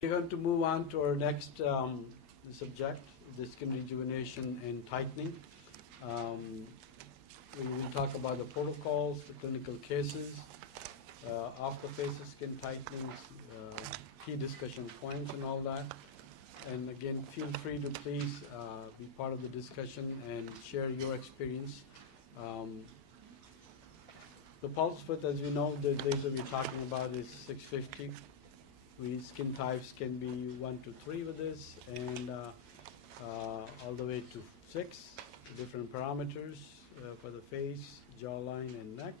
We're going to move on to our next subject, the skin rejuvenation and tightening. We will talk about the protocols, the clinical cases, off-the-faces skin tightenings, key discussion points and all that. And again, feel free to please be part of the discussion and share your experience. The pulse width, as you know, the laser we're talking about is 650. Skin types can be 1 to 3 with this, and all the way to 6 different parameters for the face, jawline, and neck.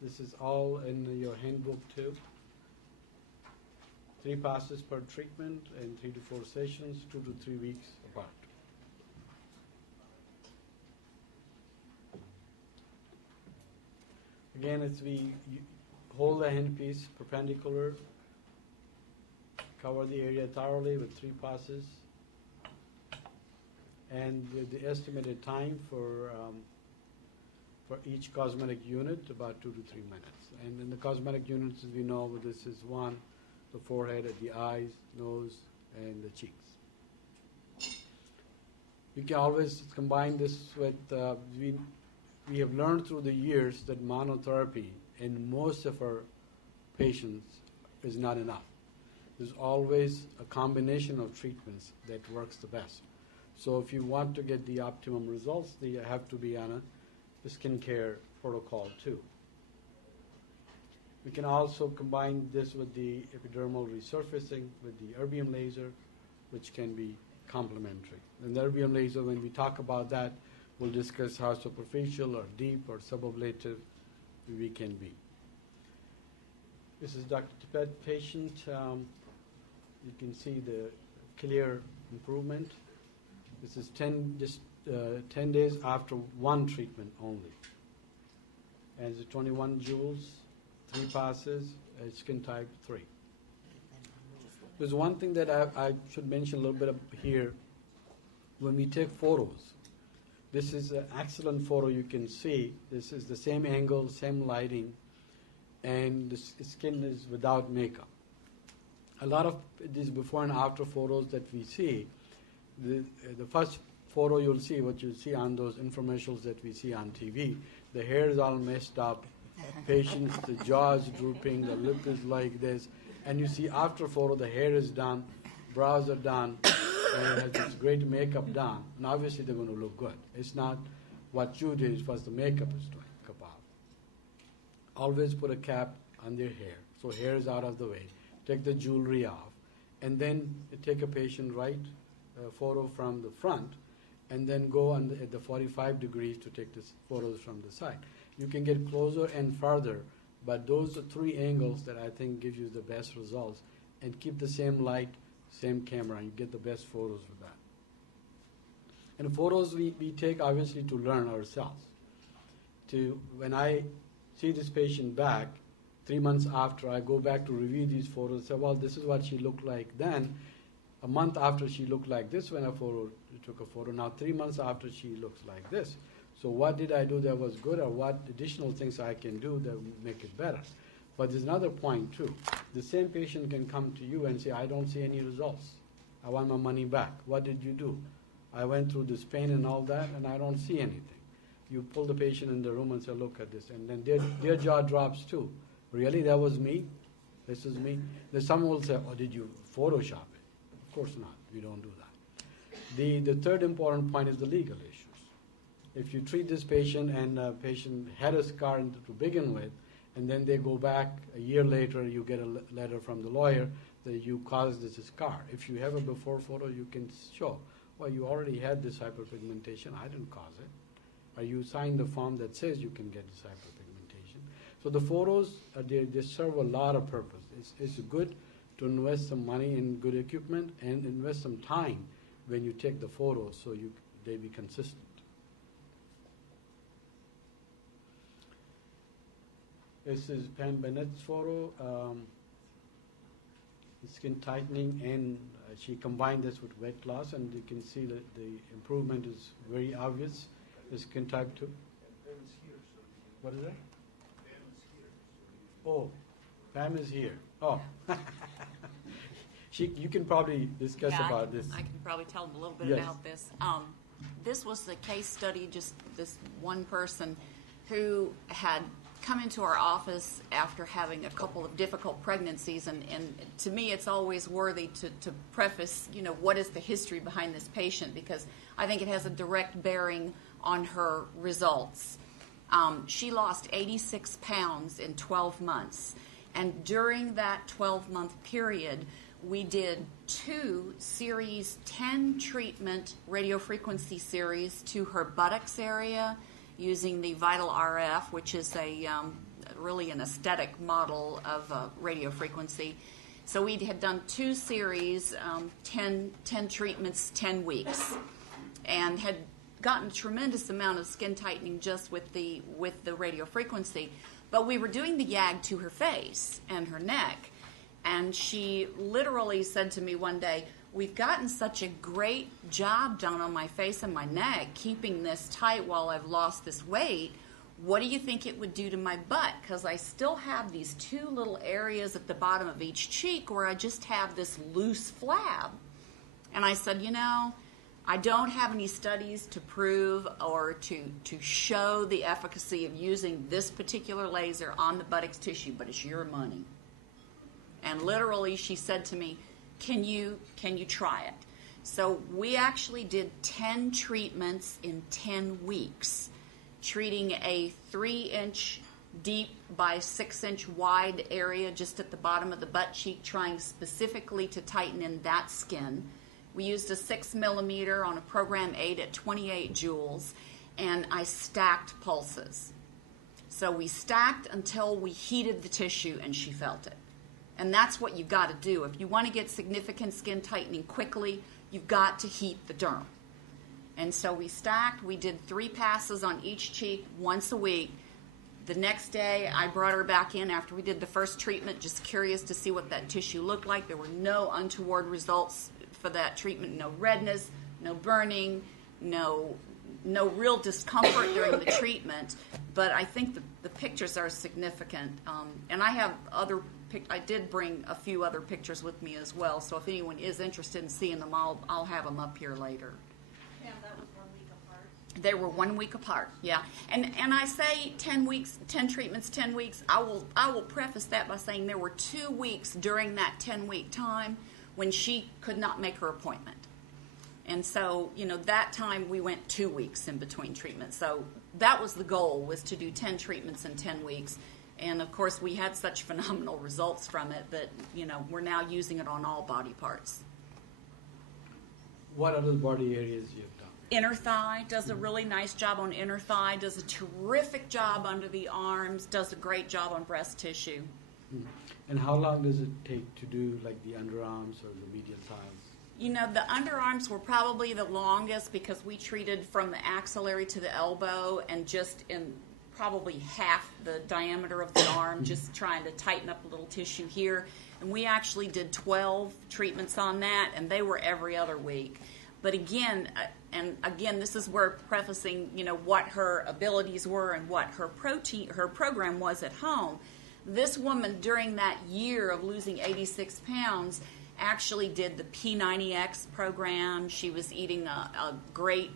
This is all in your handbook too. 3 passes per treatment and 3 to 4 sessions, 2 to 3 weeks apart. Again, it's we hold the handpiece perpendicular, cover the area thoroughly with 3 passes, and the estimated time for each cosmetic unit about 2 to 3 minutes. And in the cosmetic units, as we know, this is 1, the forehead, the eyes, nose, and the cheeks. You can always combine this with, we have learned through the years that monotherapy in most of our patients is not enough. There's always a combination of treatments that works the best. So if you want to get the optimum results, you have to be on a skincare protocol too. We can also combine this with the epidermal resurfacing with the erbium laser, which can be complementary. And the erbium laser, when we talk about that, we'll discuss how superficial or deep or subablative we can be. This is Dr. Tibet patient. You can see the clear improvement. This is 10 days after 1 treatment only. And it's 21 joules, 3 passes, skin type 3. There's one thing that I should mention a little bit here. When we take photos, this is an excellent photo you can see. This is the same angle, same lighting, and the skin is without makeup. A lot of these before and after photos that we see, the first photo you'll see, what you'll see on those infomercials that we see on TV, the hair is all messed up, patients, the jaw is drooping, the lip is like this, and you see after photo the hair is done, brows are done, and has this great makeup done, and obviously they're going to look good. It's not what you did, it's what the makeup is doing. Always put a cap on their hair, so hair is out of the way. Take the jewelry off, and then take a patient photo from the front, and then go at the 45 degrees to take this photos from the side. You can get closer and farther, but those are 3 angles that I think give you the best results, and keep the same light, same camera, and you get the best photos with that. And photos we take obviously to learn ourselves. When I see this patient back, 3 months after, I go back to review these photos and say, well, this is what she looked like then. A month after, she looked like this when I took a photo. Now 3 months after, she looks like this. So what did I do that was good, or what additional things I can do that will make it better? But there's another point too. The same patient can come to you and say, I don't see any results. I want my money back. What did you do? I went through this pain and all that, and I don't see anything. You pull the patient in the room and say, look at this. And then their jaw drops too. Really, that was me? This is me? Then someone will say, oh, did you Photoshop it? Of course not. We don't do that. The third important point is the legal issues. If you treat this patient and the patient had a scar to begin with, and then they go back a year later, you get a letter from the lawyer that you caused this scar. If you have a before photo, you can show, well, you already had this hyperpigmentation. I didn't cause it. Or you sign the form that says you can get this hyperpigmentation. So the photos, they serve a lot of purpose. It's good to invest some money in good equipment and invest some time when you take the photos so they be consistent. This is Pam Bennett's photo, skin tightening, and she combined this with weight loss, and you can see that the improvement is very obvious. The skin type 2. What is that? Oh, Pam is here. Oh, You can probably discuss about this. I can probably tell them a little bit Yes. about this. This was the case study, just this one person who had come into our office after having a couple of difficult pregnancies, and to me it's always worthy to preface, what is the history behind this patient, because I think it has a direct bearing on her results. She lost 86 pounds in 12 months, and during that 12-month period, we did 2 series 10 treatment radiofrequency series to her buttocks area using the Vital RF, which is really an aesthetic model of radiofrequency. So we had done 2 series, 10 treatments, 10 weeks, and had gotten a tremendous amount of skin tightening just with the radiofrequency. But we were doing the YAG to her face and her neck, and she literally said to me one day, "We've gotten such a great job done on my face and my neck, keeping this tight while I've lost this weight. What do you think it would do to my butt? Because I still have these 2 little areas at the bottom of each cheek where I just have this loose flab." And I said, I don't have any studies to prove or to show the efficacy of using this particular laser on the buttocks tissue, but it's your money. And literally she said to me, can you try it? So we actually did 10 treatments in 10 weeks, treating a 3-inch deep by 6-inch wide area just at the bottom of the butt cheek, trying specifically to tighten in that skin. We used a 6 millimeter on a program 8 at 28 joules, and I stacked pulses. So we stacked until we heated the tissue and she felt it. And that's what you've got to do. If you want to get significant skin tightening quickly, you've got to heat the derm. And so we stacked. We did 3 passes on each cheek once a week. The next day, I brought her back in after we did the first treatment, just curious to see what that tissue looked like. There were no untoward results for that treatment, no redness, no burning, no real discomfort during the treatment. But I think the pictures are significant. And I have I did bring a few other pictures with me as well, so if anyone is interested in seeing them, I'll have them up here later. Pam, that was 1 week apart? They were 1 week apart, yeah. And I say 10 weeks, 10 treatments, 10 weeks. I will preface that by saying there were 2 weeks during that 10-week time when she could not make her appointment. And so, that time we went 2 weeks in between treatments. So that was the goal, was to do 10 treatments in 10 weeks. And of course, we had such phenomenal results from it that, we're now using it on all body parts. What other body areas you have done? Inner thigh, does a really nice job on inner thigh, does a terrific job under the arms, does a great job on breast tissue. And how long does it take to do like the underarms or the medial thighs? The underarms were probably the longest because we treated from the axillary to the elbow and just in probably half the diameter of the arm, just trying to tighten up a little tissue here. And we actually did 12 treatments on that, and they were every other week. But again, this is where prefacing, what her abilities were and what her program was at home. This woman, during that year of losing 86 pounds, actually did the P90X program. She was eating a great,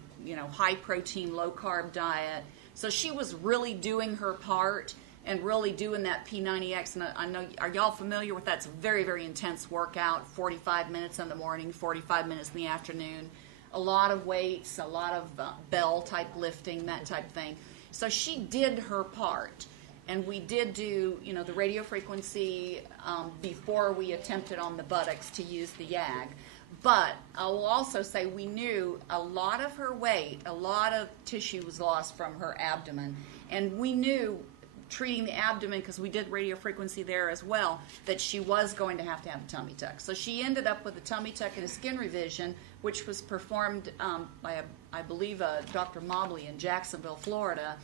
high-protein, low-carb diet. So she was really doing her part and really doing that P90X. And I know, are y'all familiar with that? It's a very, very intense workout, 45 minutes in the morning, 45 minutes in the afternoon. A lot of weights, a lot of bell-type lifting, that type of thing. So she did her part. And we did do, the radiofrequency before we attempted on the buttocks to use the YAG. But I will also say we knew a lot of her weight, a lot of tissue was lost from her abdomen. And we knew, treating the abdomen, because we did radiofrequency there as well, that she was going to have a tummy tuck. So she ended up with a tummy tuck and a skin revision, which was performed by, I believe, Dr. Mobley in Jacksonville, Florida.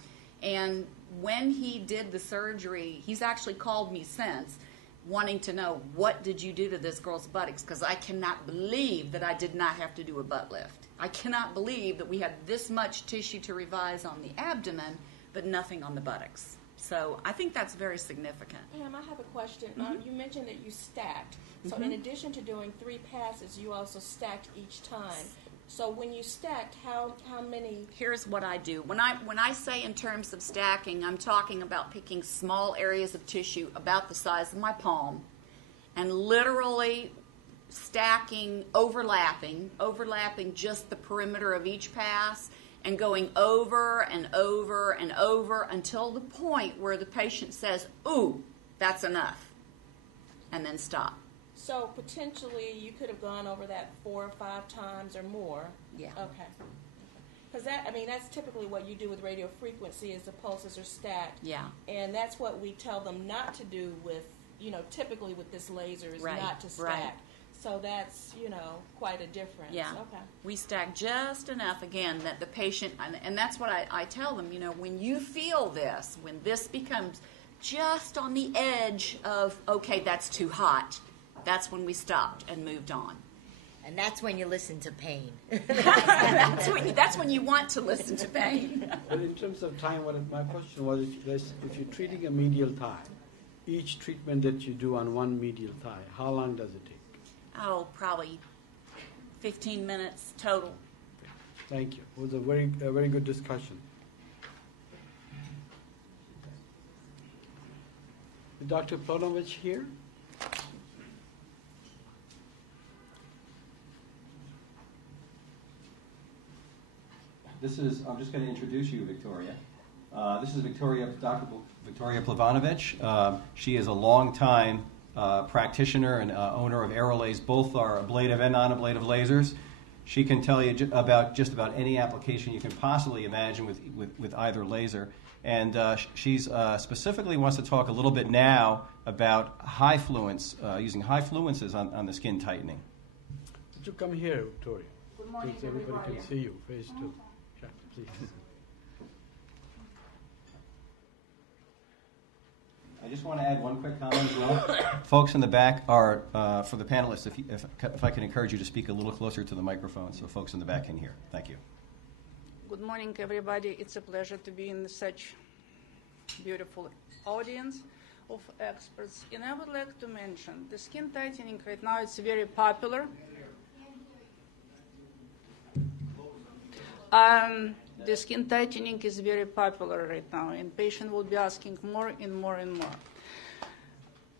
And when he did the surgery, he's actually called me since, wanting to know, what did you do to this girl's buttocks? Because I cannot believe that I did not have to do a butt lift. I cannot believe that we had this much tissue to revise on the abdomen, but nothing on the buttocks. So I think that's very significant. Pam, I have a question. You mentioned that you stacked. So in addition to doing 3 passes, you also stacked each time. So when you stacked, how many? Here's what I do. When I say in terms of stacking, I'm talking about picking small areas of tissue about the size of my palm and literally stacking, overlapping just the perimeter of each pass and going over and over and over until the point where the patient says, "Ooh, that's enough," and then stop. So potentially you could have gone over that 4 or 5 times or more. Yeah. Okay. Because that's typically what you do with radio frequency is the pulses are stacked. Yeah. And that's what we tell them not to do with, typically with this laser is Right, not to stack. right. So that's, quite a difference. Yeah. Okay. We stack just enough, again, that the patient, and that's what I tell them, when you feel this, when this becomes just on the edge of, okay, that's too hot, that's when we stopped and moved on. And that's when you listen to pain. That's when you want to listen to pain. But in terms of time, my question was, if you're treating a medial thigh, each treatment that you do on one medial thigh, how long does it take? Oh, probably 15 minutes total. Thank you. It was a very good discussion. Is Dr. Plonovich here? I'm just going to introduce you, Victoria. This is Dr. Victoria Plavanovich. She is a long-time practitioner and owner of Aerolase. Both are ablative and non-ablative lasers. She can tell you about just about any application you can possibly imagine with either laser. And she's specifically wants to talk a little bit now about high fluence, using high fluences on the skin tightening. Would you come here, Victoria? Good morning, so everybody everybody. can see you, face too. Yeah, please. I just want to add one quick comment as well. Folks in the back are, for the panelists, if I can encourage you to speak a little closer to the microphone so folks in the back can hear. Thank you. Good morning, everybody. It's a pleasure to be in such beautiful audience of experts. And I would like to mention the skin tightening right now, it's very popular. The skin tightening is very popular right now, and patients will be asking more and more and more.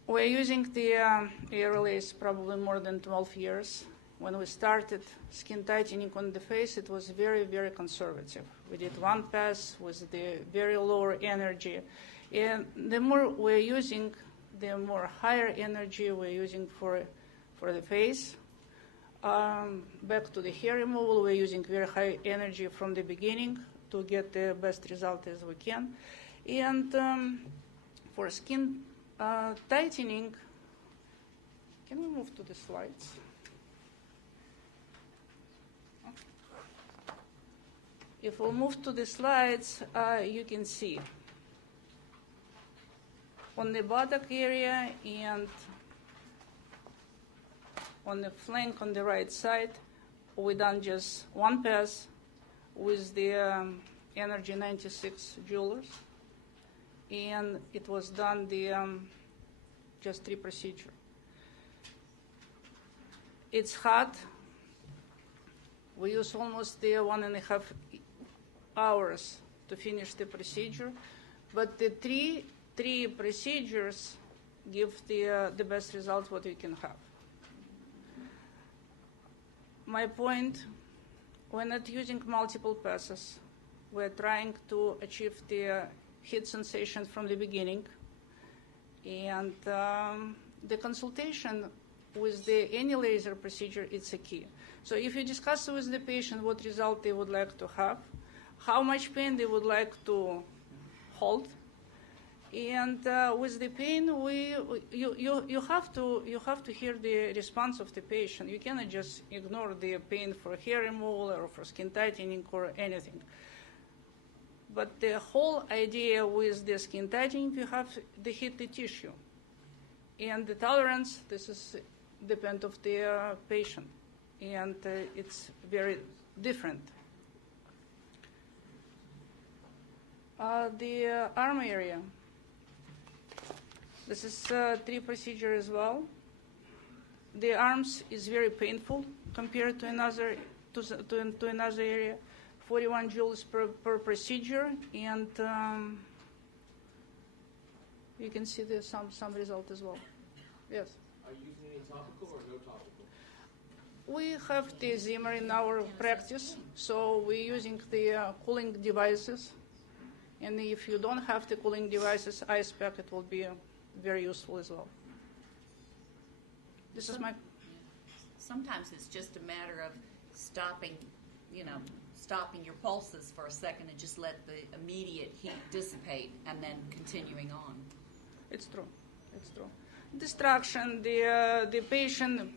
We're using the Aerolase probably more than 12 years. When we started skin tightening on the face, it was very, very conservative. We did 1 pass with the very lower energy. And the more we're using, the more higher energy we're using for the face. Back to the hair removal, we're using very high energy from the beginning to get the best result as we can. And for skin tightening, can we move to the slides? If we move to the slides, you can see on the buttock area and on the flank on the right side, we done just 1 pass with the energy 96 joules, and it was done the just 3 procedure. It's hot. We use almost the 1.5 hours to finish the procedure, but the three procedures give the best results what we can have. My point, we're not using multiple passes. We're trying to achieve the heat sensation from the beginning. And the consultation with any laser procedure, it's a key. So if you discuss with the patient what result they would like to have, how much pain they would like to hold, and with the pain, you have to hear the response of the patient. You cannot just ignore the pain for hair removal or for skin tightening or anything. But the whole idea with the skin tightening, you have to hit the tissue, and the tolerance. This is depend of the patient, and it's very different. The arm area. This is 3 procedure as well. The arms is very painful compared to another area. 41 joules per procedure, and you can see there's some result as well. Yes. Are you using any topical or no topical? We have the Zimmer in our practice, so we're using the cooling devices. And if you don't have the cooling devices, ice pack, it will be very useful as well. This is my... Sometimes it's just a matter of stopping your pulses for a second and just let the immediate heat dissipate and then continuing on. It's true. It's true. Distraction, the patient.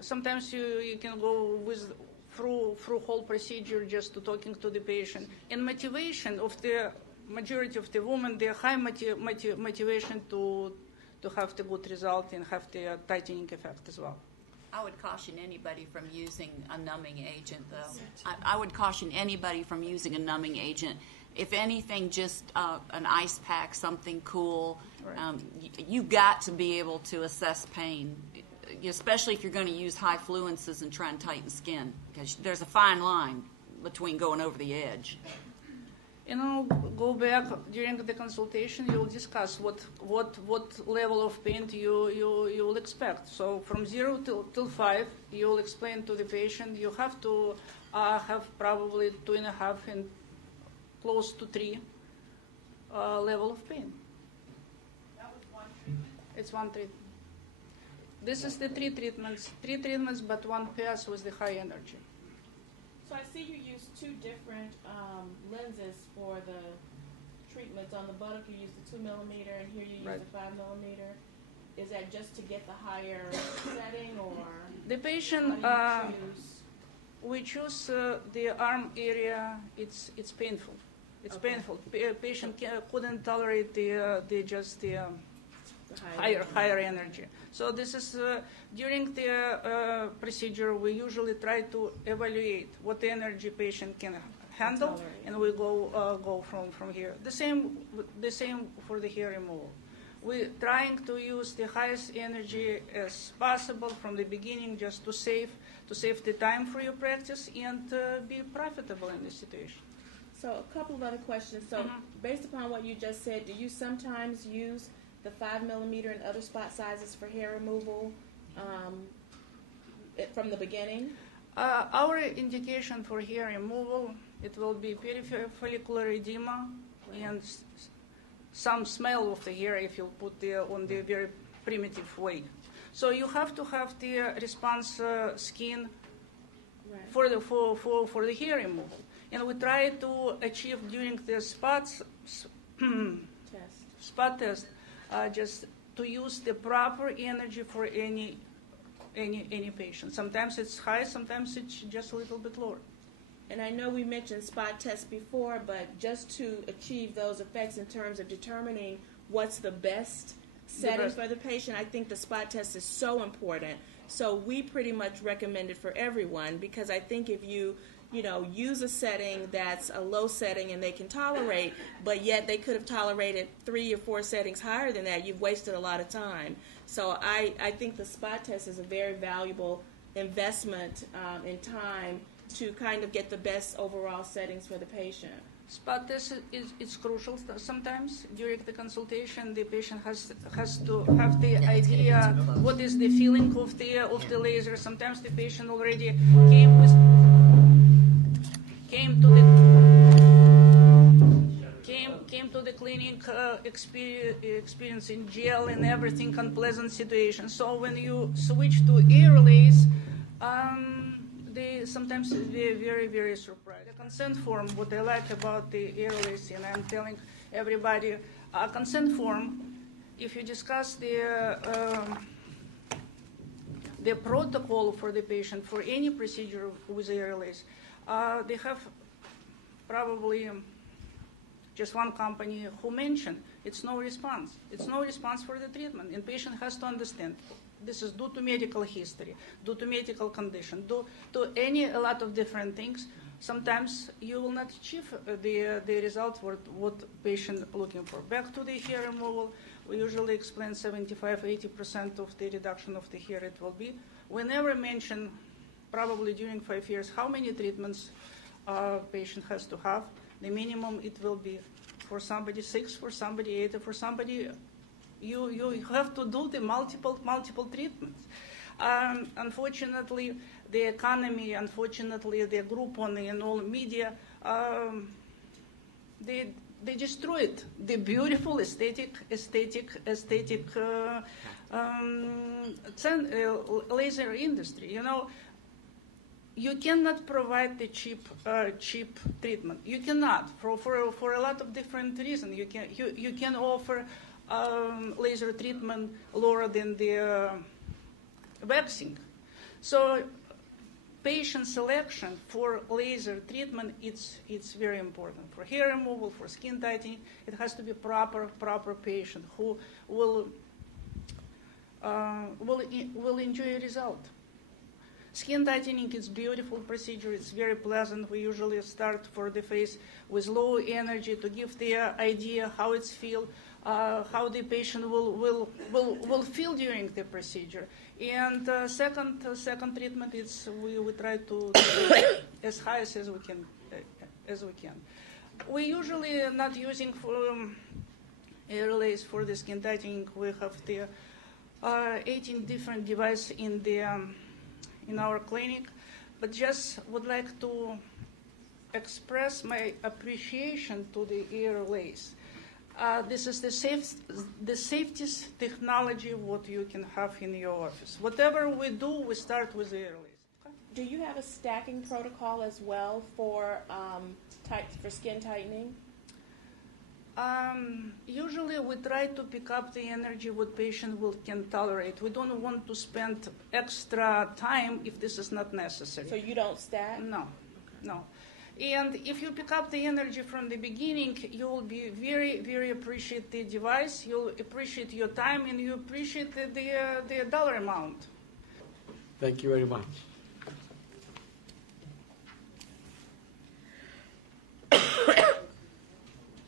Sometimes you can go through whole procedure just to talking to the patient. And motivation of the majority of the women, the high motivation to have the good result and have the tightening effect as well. I would caution anybody from using a numbing agent, though. I would caution anybody from using a numbing agent. If anything, just an ice pack, something cool. Right. You got to be able to assess pain, especially if you're going to use high fluences and try and tighten skin, because there's a fine line between going over the edge. Go back during the consultation. You'll discuss what level of pain you will expect. So from 0 till 5, you'll explain to the patient. You have to have probably 2.5 and close to 3 level of pain. That was one treatment? It's one treatment. This is the 3 treatments. 3 treatments, but 1 pass with the high energy. So I see you use 2 different lenses for the treatments. On the buttock you use the 2 millimeter, and here you use Right. the 5 millimeter. Is that just to get the higher setting, or The patient, how do you choose? we choose the arm area. It's painful. It's Okay. painful. Patient couldn't tolerate the The higher energy. So this is during the procedure. We usually try to evaluate what the energy patient can handle, tolerate. and we go from here. The same for the hair removal. We're trying to use the highest energy as possible from the beginning, just to save the time for your practice and be profitable in this situation. So a couple of other questions. So based upon what you just said, do you sometimes use the 5 millimeter and other spot sizes for hair removal from the beginning? Our indication for hair removal, it will be follicular edema and some smell of the hair if you put on the very primitive way. So you have to have the response skin Right. for the hair removal, and we try to achieve during the spot test just to use the proper energy for any patient. Sometimes it's high, sometimes it's just a little bit lower. And I know we mentioned spot tests before, but just to achieve those effects in terms of determining what's the best setting for the patient, I think the spot test is so important. So we pretty much recommend it for everyone, because I think if you use a setting that's a low setting and they can tolerate, but yet they could have tolerated 3 or 4 settings higher than that, you've wasted a lot of time. So I think the spot test is a very valuable investment in time to kind of get the best overall settings for the patient. Spot test is crucial. Sometimes during the consultation, the patient has to have the idea what is the feeling of the laser. Sometimes the patient already came to the clinic experiencing gel and everything, unpleasant situation. So when you switch to Aerolase, they sometimes be very, very surprised. The consent form, what I like about the Aerolase, and I'm telling everybody, a consent form, if you discuss the protocol for the patient for any procedure with Aerolase, they have probably just one company who mentioned it's no response. It's no response for the treatment, and patient has to understand this is due to medical history, due to medical condition, due to a lot of different things. Sometimes you will not achieve the result what patient looking for. Back to the hair removal, we usually explain 75-80% of the reduction of the hair it will be. We never mention, probably during 5 years, how many treatments a patient has to have. The minimum it will be for somebody 6, for somebody 8, for somebody you have to do the multiple treatments. Unfortunately, the economy, unfortunately, the Groupon and all media, they destroyed the beautiful aesthetic laser industry. You know, you cannot provide the cheap treatment. You cannot for a lot of different reasons. You can offer laser treatment lower than the waxing. So patient selection for laser treatment, it's very important. For hair removal, for skin tightening, it has to be proper patient who will enjoy a result. Skin tightening is beautiful procedure. It's very pleasant. We usually start for the face with low energy to give the idea how it's feel, how the patient will feel during the procedure. And second treatment is we try to as high as we can. We usually not using for Aerolase for the skin tightening. We have the 18 different devices in our clinic, but just would like to express my appreciation to the Aerolase. This is the safest technology what you can have in your office. Whatever we do, we start with Aerolase. Do you have a stacking protocol as well for skin tightening? Usually we try to pick up the energy what patient can tolerate. We don't want to spend extra time if this is not necessary. So you don't stack? No. And if you pick up the energy from the beginning, you will be very, very appreciate the device, you'll appreciate your time, and you appreciate the dollar amount. Thank you very much.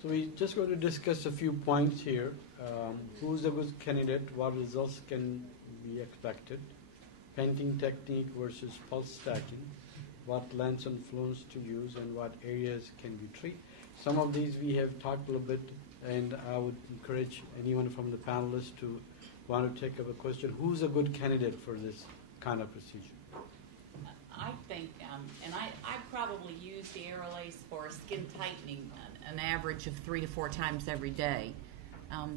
So we just going to discuss a few points here. Who's a good candidate? What results can be expected? Painting technique versus pulse stacking. What lens and fluence to use and what areas can we treat. Some of these we have talked a little bit, and I would encourage anyone from the panelists to want to take up a question. Who's a good candidate for this kind of procedure? I think, and I probably use the Aerolase for skin tightening an average of 3 to 4 times every day.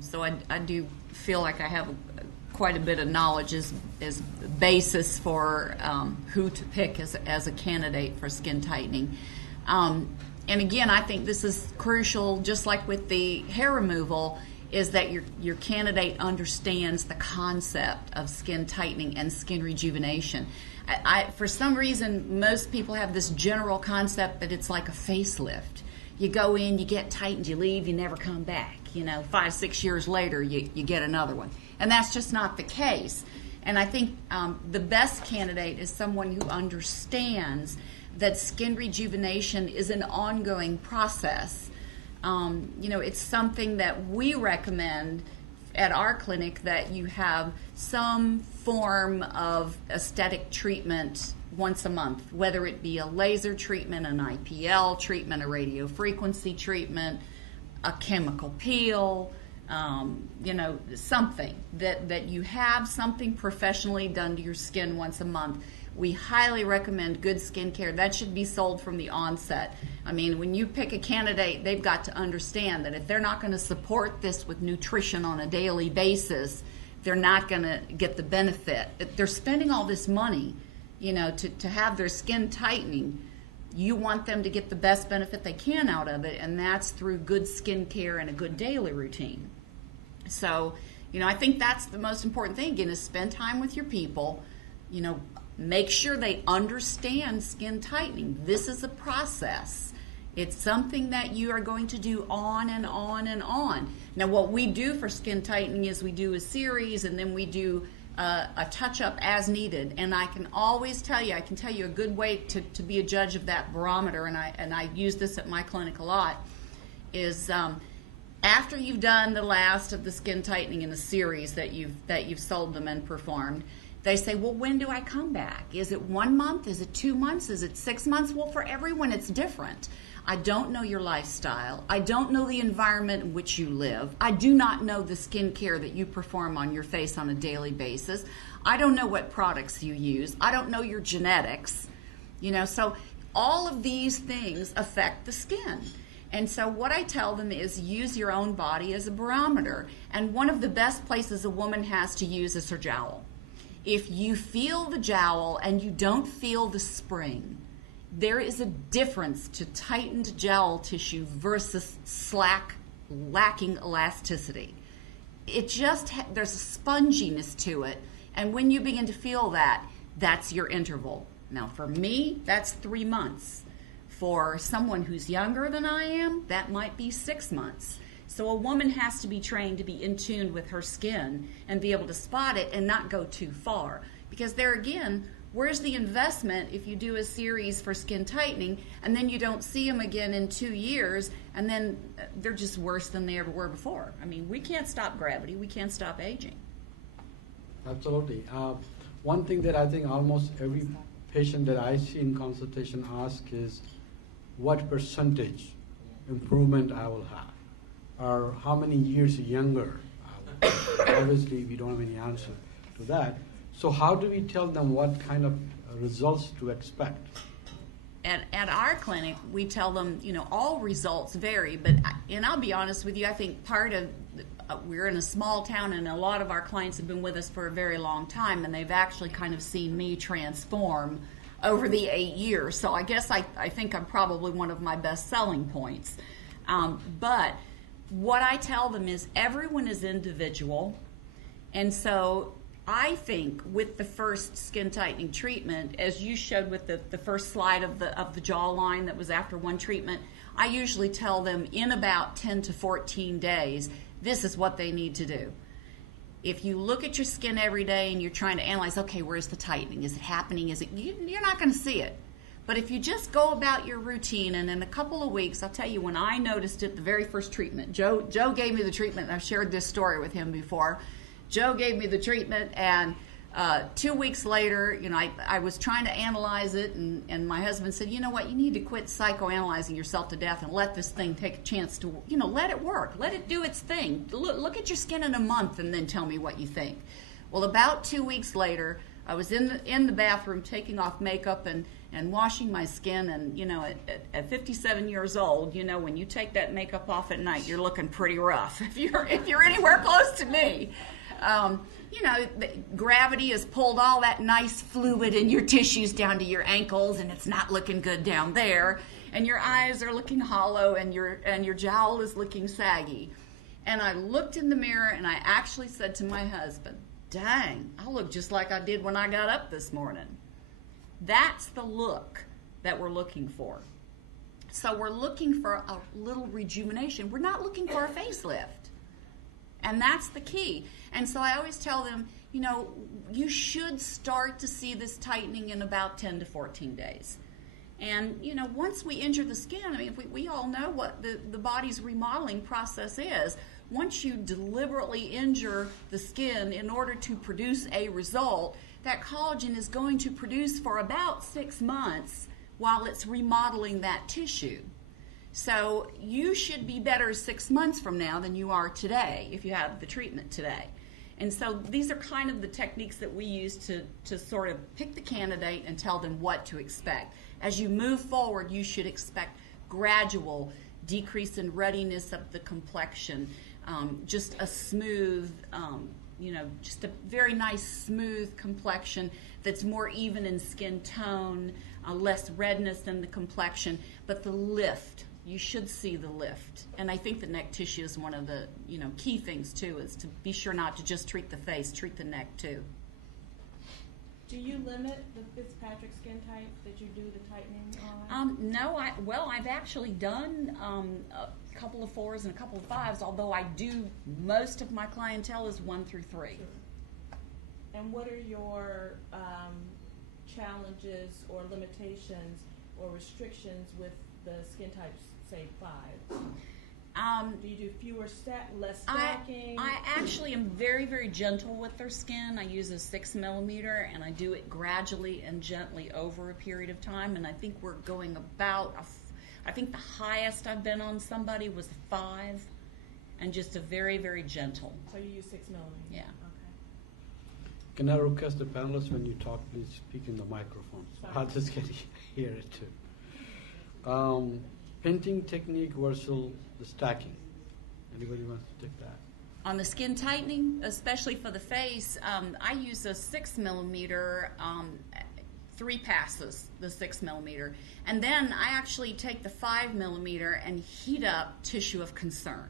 So I do feel like I have quite a bit of knowledge as basis for who to pick as a candidate for skin tightening. And again, I think this is crucial, just like with the hair removal, is that your candidate understands the concept of skin tightening and skin rejuvenation. For some reason, most people have this general concept that it's like a facelift. You go in, you get tightened, you leave, you never come back. 5-6 years later, you get another one. And that's just not the case. And I think the best candidate is someone who understands that skin rejuvenation is an ongoing process. It's something that we recommend at our clinic, that you have some form of aesthetic treatment once a month, whether it be a laser treatment, an IPL treatment, a radio frequency treatment, a chemical peel, something that you have something professionally done to your skin once a month. We highly recommend good skincare. That should be sold from the onset. I mean, when you pick a candidate, they've got to understand that if they're not going to support this with nutrition on a daily basis, they're not going to get the benefit. If they're spending all this money, to have their skin tightening, you want them to get the best benefit they can out of it, and that's through good skincare and a good daily routine. So, I think that's the most important thing, again, is spend time with your people, make sure they understand skin tightening. This is a process. It's something that you are going to do on and on and on. Now, what we do for skin tightening is we do a series, and then we do a touch-up as needed. And I can always tell you, a good way to be a judge of that barometer, and I use this at my clinic a lot, is after you've done the last of the skin tightening in the series that you've sold them and performed, they say, well, when do I come back? Is it 1 month? Is it 2 months? Is it 6 months? Well, for everyone, it's different. I don't know your lifestyle. I don't know the environment in which you live. I do not know the skincare that you perform on your face on a daily basis. I don't know what products you use. I don't know your genetics. So all of these things affect the skin. And so what I tell them is use your own body as a barometer. And one of the best places a woman has to use is her jowl. If you feel the jowl and you don't feel the spring, there is a difference to tightened jowl tissue versus slack, lacking elasticity. It just, there's a sponginess to it. And when you begin to feel that, that's your interval. Now for me, that's 3 months. For someone who's younger than I am, that might be 6 months. So a woman has to be trained to be in tune with her skin and be able to spot it and not go too far. Because there again, where's the investment if you do a series for skin tightening and then you don't see them again in 2 years and then they're just worse than they ever were before? I mean, we can't stop gravity. We can't stop aging. Absolutely. One thing that I think almost every patient that I see in consultation ask is what percentage improvement I will have, or how many years younger I will be. Obviously, we don't have any answer to that. So how do we tell them what kind of results to expect? At our clinic, we tell them, all results vary, and I'll be honest with you, I think part of, we're in a small town and a lot of our clients have been with us for a very long time and they've actually kind of seen me transform over the 8 years. So I guess I think I'm probably one of my best selling points. But what I tell them is everyone is individual. And so I think with the first skin tightening treatment, as you showed with the first slide of the jawline that was after one treatment, I usually tell them in about 10 to 14 days, this is what they need to do. If you look at your skin every day and you're trying to analyze, okay, where's the tightening? Is it happening? You're not going to see it. But if you just go about your routine, and in a couple of weeks, I'll tell you, when I noticed it, the very first treatment, Joe gave me the treatment, and I've shared this story with him before. Joe gave me the treatment, and 2 weeks later, I was trying to analyze it, and my husband said, you know what, you need to quit psychoanalyzing yourself to death and let this thing take a chance to, let it work. Let it do its thing. Look at your skin in a month and then tell me what you think. Well, about 2 weeks later, I was in the bathroom taking off makeup and washing my skin, and, at 57 years old, when you take that makeup off at night, you're looking pretty rough. If you're anywhere close to me. Gravity has pulled all that nice fluid in your tissues down to your ankles, and it's not looking good down there. And your eyes are looking hollow, and your jowl is looking saggy. And I looked in the mirror, and I actually said to my husband, dang, I look just like I did when I got up this morning. That's the look that we're looking for. So we're looking for a little rejuvenation. We're not looking for a facelift. And that's the key. And so I always tell them, you should start to see this tightening in about 10 to 14 days. And, once we injure the skin, we all know what the body's remodeling process is. Once you deliberately injure the skin in order to produce a result, that collagen is going to produce for about 6 months while it's remodeling that tissue. So you should be better 6 months from now than you are today if you have the treatment today. And so these are kind of the techniques that we use to sort of pick the candidate and tell them what to expect. As you move forward, you should expect gradual decrease in ruddiness of the complexion, just a smooth, just a very nice smooth complexion that's more even in skin tone, less redness in the complexion, but the lift. You should see the lift. And I think the neck tissue is one of the key things too, is to be sure not to just treat the face, treat the neck too. Do you limit the Fitzpatrick skin type that you do the tightening on? No, I've actually done a couple of 4s and a couple of 5s, although I do, most of my clientele is 1 through 3. Sure. And what are your challenges or limitations or restrictions with the skin types, say 5? Do you do less stacking? I actually am very, very gentle with their skin. I use a 6 millimeter, and I do it gradually and gently over a period of time. And I think we're going about, I think the highest I've been on somebody was 5, and just a very, very gentle. So you use 6 millimeters? Yeah. Okay. Can I request the panelists, when you talk, please speak in the microphone. So Sorry. others can hear it too. Pinting technique versus the stacking. Anybody wants to take that? On the skin tightening, especially for the face, I use a 6 millimeter, 3 passes, the 6 millimeter. And then I actually take the 5 millimeter and heat up tissue of concern.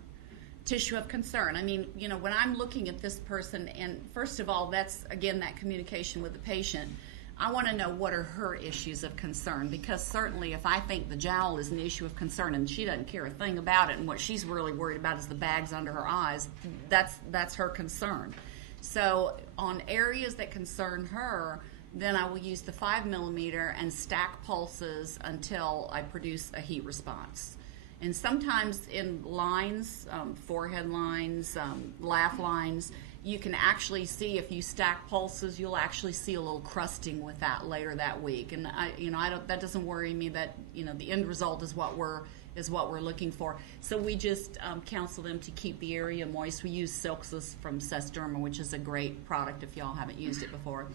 Tissue of concern. I mean, you know, when I'm looking at this person, and first of all, that's, again, that communication with the patient. I want to know what are her issues of concern, because certainly if I think the jowl is an issue of concern and she doesn't care a thing about it, and what she's really worried about is the bags under her eyes, that's her concern. So on areas that concern her, then I will use the 5 millimeter and stack pulses until I produce a heat response. And sometimes in lines, forehead lines, laugh lines, you can actually see, if you stack pulses, you'll actually see a little crusting with that later that week. And that doesn't worry me. That, you know, the end result is what we're looking for. So we just counsel them to keep the area moist. We use Silxus from Sesderma, which is a great product if y'all haven't used it before.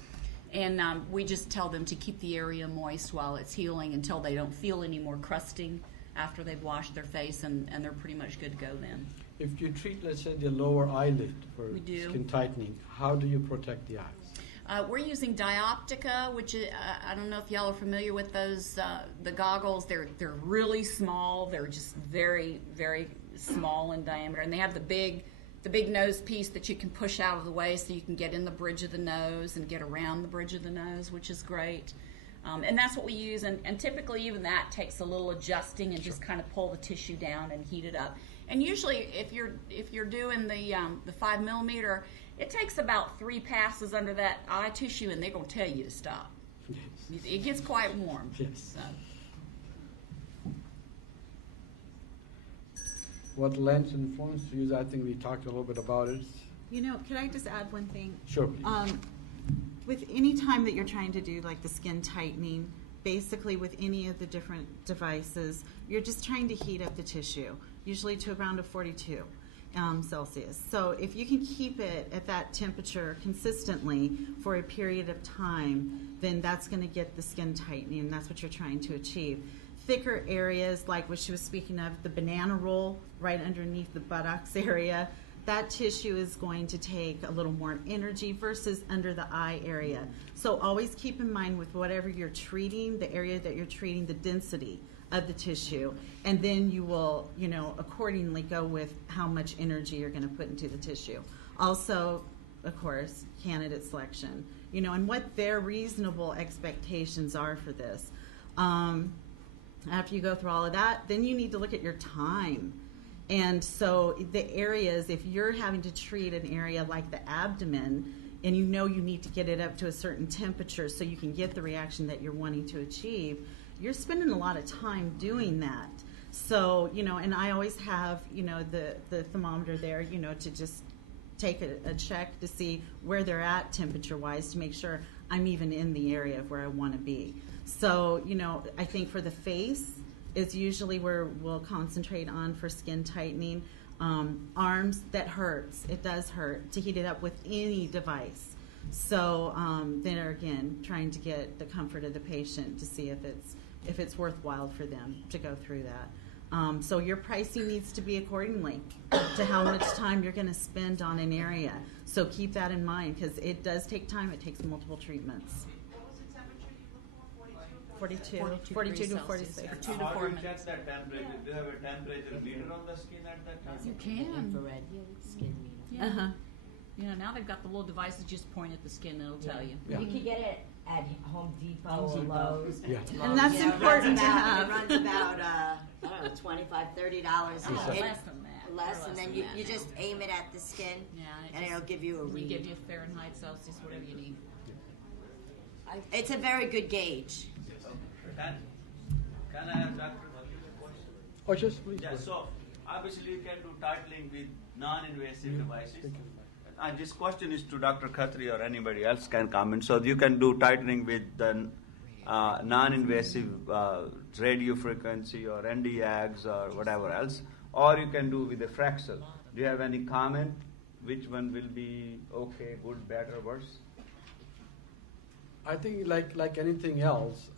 And we just tell them to keep the area moist while it's healing until they don't feel any more crusting after they've washed their face, and they're pretty much good to go then. If you treat, let's say, the lower eyelid for skin tightening, how do you protect the eyes? We're using Dioptica, which is, I don't know if y'all are familiar with those, the goggles. They're really small. They're just very, very small in diameter, and they have the big nose piece that you can push out of the way so you can get in the bridge of the nose and get around the bridge of the nose, which is great. And that's what we use, and typically even that takes a little adjusting and just kind of pull the tissue down and heat it up. And usually if you're doing the 5 millimeter, it takes about 3 passes under that eye tissue, and they're going to tell you to stop. Yes. It gets quite warm. Yes. So. What lens influence to use? I think we talked a little bit about it. You know, could I just add one thing? Sure, please. With any time that you're trying to do like the skin tightening, basically with any of the different devices, you're just trying to heat up the tissue, usually to around a 42 Celsius. So if you can keep it at that temperature consistently for a period of time, then that's going to get the skin tightening, and that's what you're trying to achieve. Thicker areas, like what she was speaking of, the banana roll right underneath the buttocks area, that tissue is going to take a little more energy versus under the eye area. So always keep in mind with whatever you're treating, the area that you're treating, the density of the tissue, and then you will, you know, accordingly go with how much energy you're going to put into the tissue. Also, of course, candidate selection, you know, and what their reasonable expectations are for this. After you go through all of that, then you need to look at your time. And so the areas, if you're having to treat an area like the abdomen, and you know you need to get it up to a certain temperature so you can get the reaction that you're wanting to achieve, you're spending a lot of time doing that. So, you know, and I always have, you know, the thermometer there, you know, to just take a check to see where they're at temperature-wise to make sure I'm even in the area of where I want to be. So, you know, I think for the face, is usually where we'll concentrate on for skin tightening. Arms, that hurts. It does hurt to heat it up with any device. So then again, trying to get the comfort of the patient to see if it's worthwhile for them to go through that. So your pricing needs to be accordingly to how much time you're going to spend on an area. So keep that in mind, because it does take time. It takes multiple treatments. 42 to 46. For 2 to 4 How do you minutes. check that temperature? Do you have a temperature meter on the skin at that time? You can. Infrared skin meter. Yeah. Uh-huh. You know, now they've got the little device that just point at the skin and it'll tell you. Yeah. You can get it at Home Depot or Lowe's. Yeah. And that's important to have. It runs about, I don't know, $25, $30. Oh, It- less than that. less, Or and then than you that just now. aim it at the skin, Yeah, and it'll give you a we read. give you Fahrenheit, Celsius, whatever you need. It's a very good gauge. Can I have Dr. Khatri a question? Oh, just please. Yeah, so obviously you can do titling with non-invasive devices. This question is to Dr. Khatri or anybody else can comment. So you can do tightening with the non-invasive radio frequency or NDAGs or whatever else, or you can do with a Fraxel. Do you have any comment? Which one will be okay, good, better, worse? I think like anything else,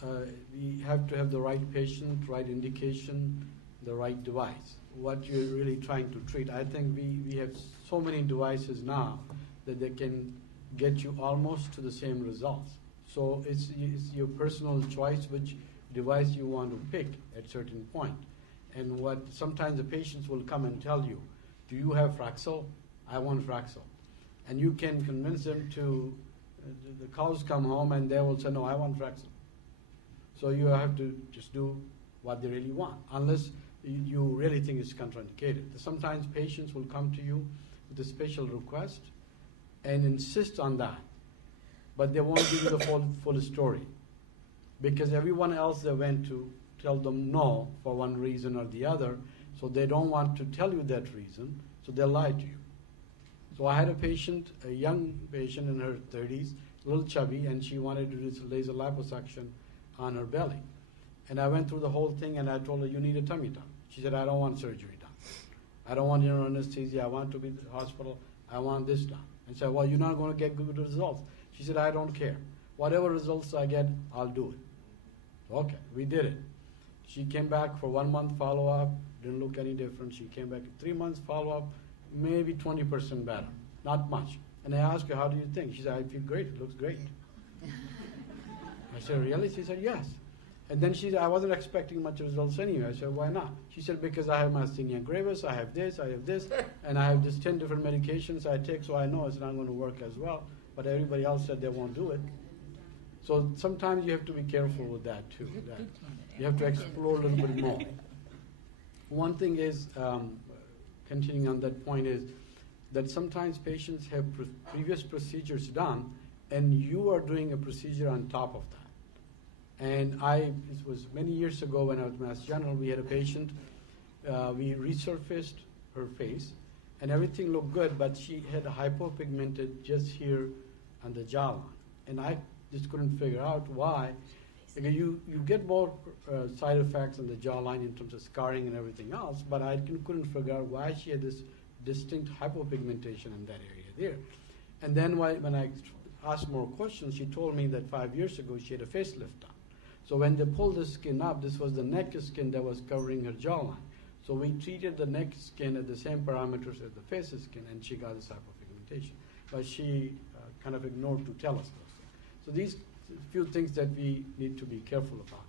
we have to have the right patient, right indication, the right device. What you're really trying to treat. I think we have so many devices now that they can get you almost to the same results. So it's your personal choice which device you want to pick at certain point. And what sometimes the patients will come and tell you, do you have Fraxel? I want Fraxel. And you can convince them to, the cows come home and they will say, no, I want Fraxel. So you have to just do what they really want, unless you really think it's contraindicated. Sometimes patients will come to you with a special request and insist on that, but they won't give you the full story, because everyone else they went to tell them no for one reason or the other, so they don't want to tell you that reason, so they lie to you. So I had a patient, a young patient in her 30s, a little chubby, and she wanted to do this laser liposuction on her belly. And I went through the whole thing, and I told her, you need a tummy tuck. She said, I don't want surgery done. I don't want general anesthesia. I want to be in the hospital. I want this done. I said, well, you're not going to get good results. She said, I don't care. Whatever results I get, I'll do it. Okay, we did it. She came back for 1 month follow-up, didn't look any different. She came back 3 months follow-up, maybe 20% better, not much. And I asked her, how do you think? She said, I feel great, it looks great. I said, really? She said, yes. And then she said, I wasn't expecting much results anyway. I said, why not? She said, because I have myasthenia gravis, I have this, and I have just 10 different medications I take, so I know it's not going to work as well. But everybody else said they won't do it. So sometimes you have to be careful with that too. That you have to explore a little bit more. One thing is, continuing on that point, is that sometimes patients have previous procedures done, and you are doing a procedure on top of that. And it was many years ago when I was Mass General, we had a patient, we resurfaced her face, and everything looked good, but she had a hypopigmented just here on the jawline. And I just couldn't figure out why. Because you get more side effects on the jawline in terms of scarring and everything else, but I couldn't figure out why she had this distinct hypopigmentation in that area there. And then when I asked more questions, she told me that 5 years ago she had a facelift done. So when they pulled the skin up, this was the neck skin that was covering her jawline. So we treated the neck skin at the same parameters as the face skin, and she got this hypopigmentation. But she kind of ignored to tell us those things. So these few things that we need to be careful about.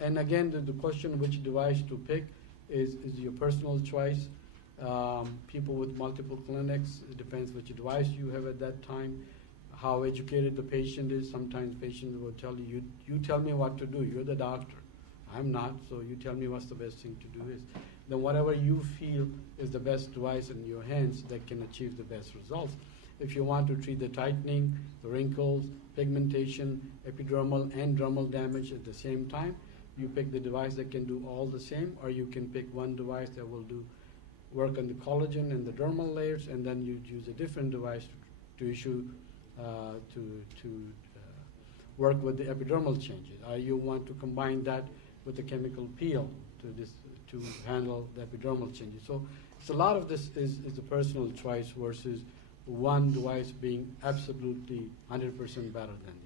And again, the question which device to pick is your personal choice. People with multiple clinics, it depends which device you have at that time, how educated the patient is. Sometimes patients will tell you, you tell me what to do, you're the doctor. I'm not, so you tell me what's the best thing to do is. Then whatever you feel is the best device in your hands that can achieve the best results. If you want to treat the tightening, the wrinkles, pigmentation, epidermal and dermal damage at the same time, you pick the device that can do all the same, or you can pick one device that will do work on the collagen and the dermal layers, and then you use a different device to issue work with the epidermal changes. You want to combine that with the chemical peel to handle the epidermal changes. So a lot of this is a personal choice versus one device being absolutely 100% better than the